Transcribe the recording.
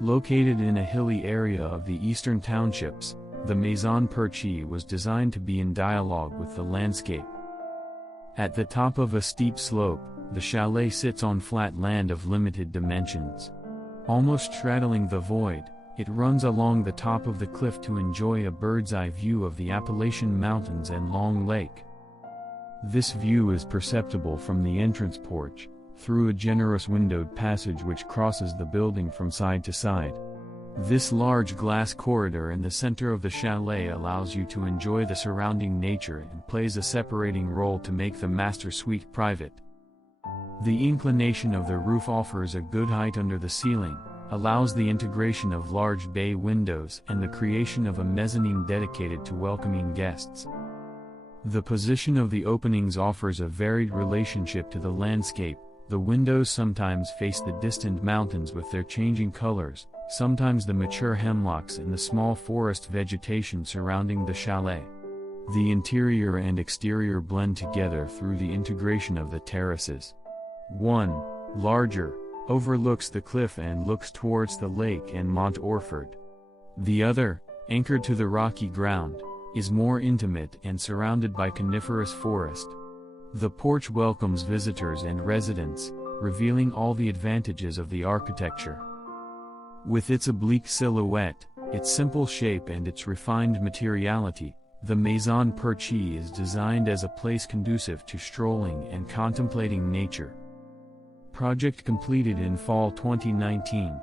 Located in a hilly area of the Eastern Townships, the Maison Perchée was designed to be in dialogue with the landscape. At the top of a steep slope, the chalet sits on flat land of limited dimensions. Almost straddling the void, it runs along the top of the cliff to enjoy a bird's-eye view of the Appalachian Mountains and Long Lake. This view is perceptible from the entrance porch, through a generous windowed passage which crosses the building from side to side. This large glass corridor in the center of the chalet allows you to enjoy the surrounding nature and plays a separating role to make the master suite private. The inclination of the roof offers a good height under the ceiling, allows the integration of large bay windows and the creation of a mezzanine dedicated to welcoming guests. The position of the openings offers a varied relationship to the landscape. The windows sometimes face the distant mountains with their changing colors, sometimes the mature hemlocks and the small forest vegetation surrounding the chalet. The interior and exterior blend together through the integration of the terraces. One, larger, overlooks the cliff and looks towards the lake and Mont Orford. The other, anchored to the rocky ground, is more intimate and surrounded by coniferous forest. The porch welcomes visitors and residents, revealing all the advantages of the architecture. With its oblique silhouette, its simple shape and its refined materiality, the Maison Perchée is designed as a place conducive to strolling and contemplating nature. Project completed in fall 2019.